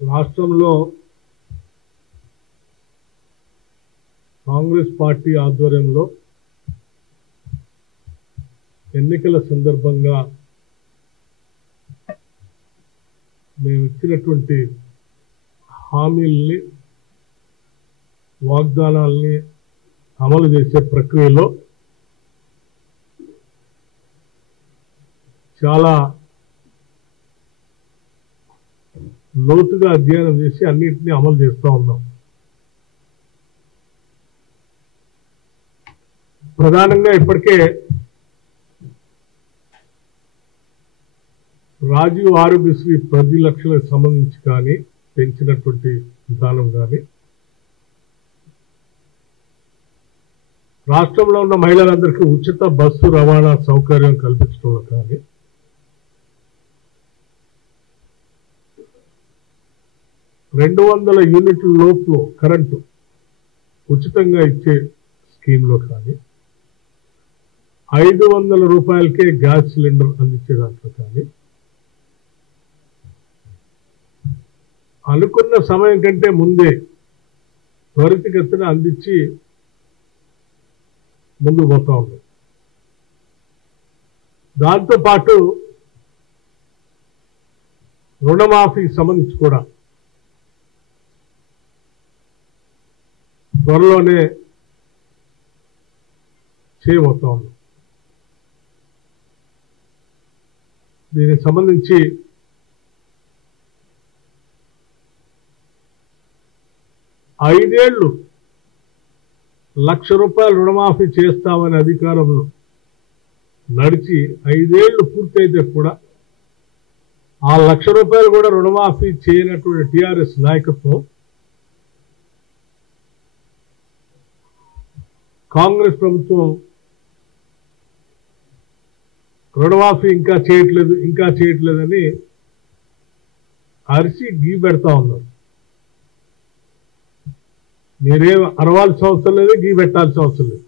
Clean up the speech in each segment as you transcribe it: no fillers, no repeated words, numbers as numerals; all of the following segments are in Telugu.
రాష్ట్రంలో కాంగ్రెస్ పార్టీ ఆధ్వర్యంలో ఎన్నికల సందర్భంగా మేము ఇచ్చినటువంటి హామీల్ని వాగ్దానాల్ని అమలు చేసే ప్రక్రియలో చాలా లోతుగా అధ్యయనం చేసి అన్నింటినీ అమలు చేస్తూ ఉన్నాం. ప్రధానంగా ఇప్పటికే రాజీవ్ ఆరోగ్యశ్రీ 10 లక్షలకు సంబంధించి కానీ పెంచినటువంటి విధానం కానీ, రాష్ట్రంలో ఉన్న మహిళలందరికీ ఉచిత బస్సు రవాణా సౌకర్యం కల్పించడంలో కానీ, రెండు 200 యూనిట్ల లోపు కరెంటు ఉచితంగా ఇచ్చే స్కీమ్లో కానీ, 500 రూపాయలకే గ్యాస్ సిలిండర్ అందించే దాంట్లో కానీ, అనుకున్న సమయం కంటే ముందే త్వరితగతిన అందించి ముందుకు పోతా ఉంది. దాంతోపాటు రుణమాఫీకి సంబంధించి కూడా త్వరలోనే చేయబోతా ఉంది. దీనికి సంబంధించి 5 ఏళ్ళు ₹1,00,000 రుణమాఫీ చేస్తామని అధికారంలో నడిచి 5 ఏళ్ళు పూర్తయితే కూడా ఆ ₹1,00,000 కూడా రుణమాఫీ చేయనటువంటి టీఆర్ఎస్ నాయకత్వం కాంగ్రెస్ ప్రభుత్వం రుణమాఫీ ఇంకా చేయట్లేదని అరిసి గీ పెడతా ఉన్నారు. మీరేం అరవాల్సిన అవసరం లేదు, గీ పెట్టాల్సిన అవసరం లేదు.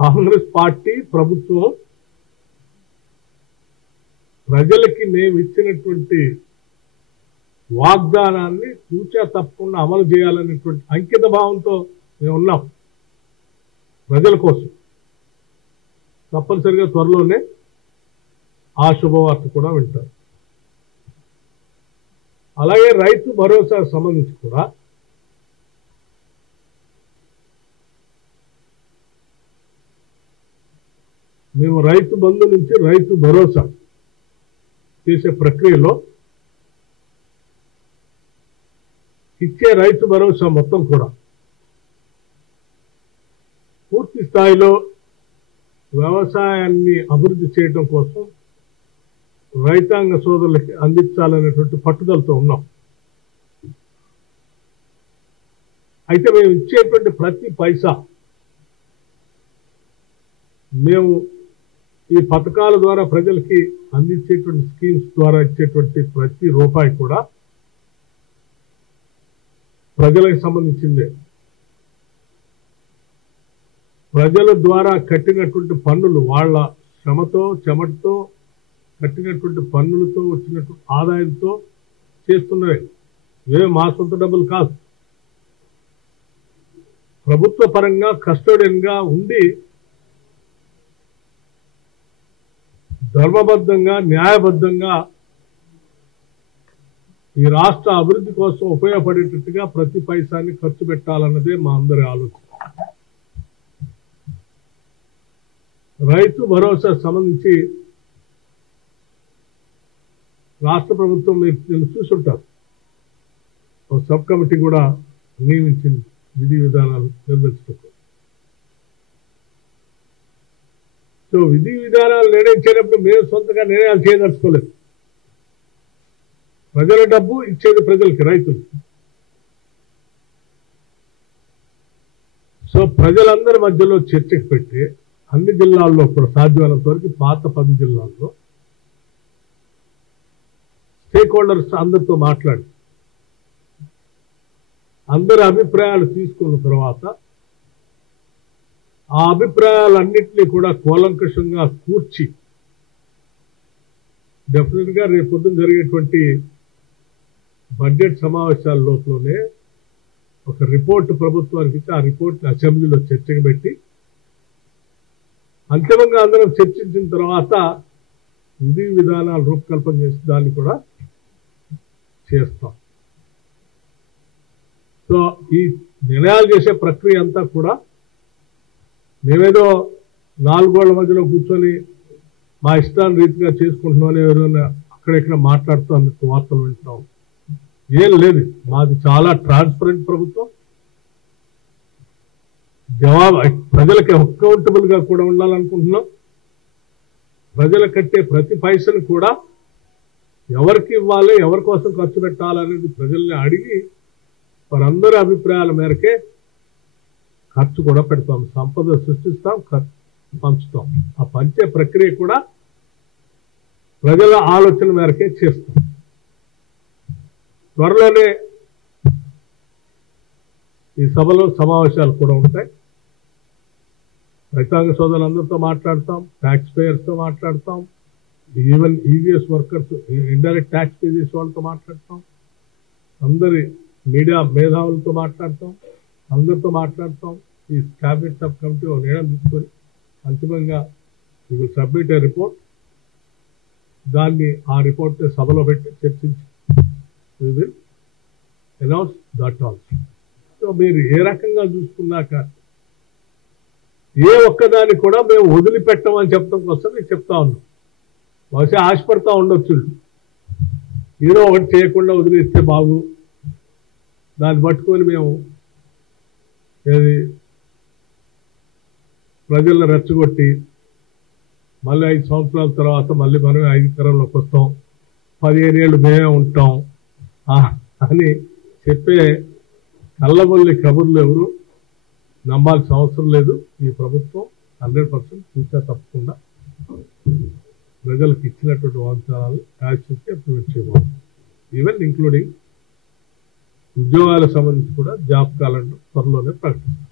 కాంగ్రెస్ పార్టీ ప్రభుత్వం ప్రజలకి మేము ఇచ్చినటువంటి వాగ్దానాన్ని తూచా తప్పకుండా అమలు చేయాలనేటువంటి అంకిత భావంతో మేము ఉన్నాం ప్రజల కోసం. తప్పనిసరిగా త్వరలోనే ఆ శుభవార్త కూడా వింటారు. అలాగే రైతు భరోసా సంబంధించి కూడా మేము రైతు బంధు నుంచి రైతు భరోసా చేసే ప్రక్రియలో ఇచ్చే రైతు భరోసా మొత్తం కూడా పూర్తి స్థాయిలో వ్యవసాయాన్ని అభివృద్ధి చేయడం కోసం రైతాంగ సోదరులకి అందించాలనేటువంటి పట్టుదలతో ఉన్నాం. అయితే మేము ఇచ్చేటువంటి ప్రతి పైసా, మేము ఈ పథకాల ద్వారా ప్రజలకి అందించేటువంటి స్కీమ్స్ ద్వారా ఇచ్చేటువంటి ప్రతి రూపాయి కూడా ప్రజలకు సంబంధించిందే. ప్రజల ద్వారా కట్టినటువంటి పన్నులు, వాళ్ళ శ్రమతో చెమటతో కట్టినటువంటి పన్నులతో వచ్చినటువంటి ఆదాయంతో చేస్తున్నవే, ఇవే మా సొంత డబ్బులు కాదు. ప్రభుత్వ పరంగా కస్టోడియన్గా ఉండి ధర్మబద్ధంగా న్యాయబద్ధంగా ఈ రాష్ట్ర అభివృద్ధి కోసం ఉపయోగపడేటట్టుగా ప్రతి పైసాన్ని ఖర్చు పెట్టాలన్నదే మా అందరి ఆలోచన. రైతు భరోసా సంబంధించి రాష్ట్ర ప్రభుత్వం మీరు చూసుంటారు, ఒక సబ్ కమిటీ కూడా నియమించింది విధి విధానాలు నిర్వహించడం. సో విధి విధానాలు నిర్ణయించేటప్పుడు మేము సొంతంగా నిర్ణయాలు చేయదలుచుకోలేదు. ప్రజల డబ్బు ఇచ్చేది ప్రజలకి, రైతులు. సో ప్రజలందరి మధ్యలో చర్చకు పెట్టి అన్ని జిల్లాల్లో కూడా సాధ్యమైనంత వరకు పాత 10 జిల్లాల్లో స్టేక్ హోల్డర్స్ అందరితో మాట్లాడి అందరి అభిప్రాయాలు తీసుకున్న తర్వాత ఆ అభిప్రాయాలన్నింటినీ కూడా కూలంకషంగా కూర్చి డెఫినెట్ గా రేపు పొద్దున జరిగేటువంటి బడ్జెట్ సమావేశాల లోపలనే ఒక రిపోర్ట్ ప్రభుత్వానికి ఇచ్చి ఆ రిపోర్ట్ అసెంబ్లీలో చర్చకు పెట్టి అంతిమంగా అందరం చర్చించిన తర్వాత విధి విధానాలు రూపకల్పన చేసి దాన్ని కూడా చేస్తాం. సో ఈ నిర్ణయాలు చేసే ప్రక్రియ అంతా కూడా మేమేదో 4 గోళ్ల మధ్యలో కూర్చొని మా ఇష్టాన్ని రీతిగా చేసుకుంటున్నాం ఎవరైనా అక్కడెక్కడ మాట్లాడుతూ అందుకు వార్తలు వింటున్నాం. ఏం లేదు, మాది చాలా ట్రాన్స్పరెంట్ ప్రభుత్వం. ప్రజలకు అకౌంటబుల్ గా కూడా ఉండాలనుకుంటున్నాం. ప్రజలు కట్టే ప్రతి పైసను కూడా ఎవరికి ఇవ్వాలి, ఎవరి కోసం ఖర్చు పెట్టాలనేది ప్రజల్ని అడిగి వారందరి అభిప్రాయాల మేరకే ఖర్చు కూడా పెడతాం. సంపద సృష్టిస్తాం, పంచుతాం. ఆ పంచే ప్రక్రియ కూడా ప్రజల ఆలోచన మేరకే చేస్తాం. త్వరలోనే ఈ సభలో సమావేశాలు కూడా ఉంటాయి. రైతాంగ సోదరులందరితో మాట్లాడతాం, ట్యాక్స్ పేయర్స్తో మాట్లాడతాం, even EVS workers, indirect tax pay చేసే వాళ్ళతో మాట్లాడతాం, అందరి మీడియా మేధావులతో మాట్లాడతాం, అందరితో మాట్లాడతాం. ఈ క్యాబినెట్ సబ్ కమిటీ ఒక నిర్ణయం తీసుకొని అంతిమంగా we will submit A report. దాన్ని ఆ రిపోర్ట్ సభలో పెట్టి చర్చించి we will announce that also. So మీరు ఏ రకంగా చూసుకున్నాక ఏ ఒక్కదాన్ని కూడా మేము వదిలిపెట్టమని చెప్పడం కోసం నేను చెప్తా ఉన్నాం. బహుశా ఆశపడతా ఉండొచ్చు, ఏదో ఒకటి చేయకుండా వదిలేస్తే బాగు, దాన్ని పట్టుకొని మేము ఏది ప్రజలను రెచ్చగొట్టి మళ్ళీ 5 సంవత్సరాల తర్వాత మళ్ళీ మనం అధికారంలోకి వస్తాం, 15 ఏళ్ళు మేమే ఉంటాం అని చెప్పే కళ్ళబొల్లి కబుర్లు ఎవరు నమ్మాల్సిన అవసరం లేదు. ఈ ప్రభుత్వం 100% చూసా తప్పకుండా ప్రజలకు ఇచ్చినటువంటి వాగ్దానాలు యాక్చువల్గా ఇంప్లిమెంట్ చేయబోతుంది. ఈవెన్ ఇంక్లూడింగ్ ఉద్యోగాలకు సంబంధించి కూడా జాబ్ క్యాలెండర్ త్వరలోనే ప్రకటిస్తారు.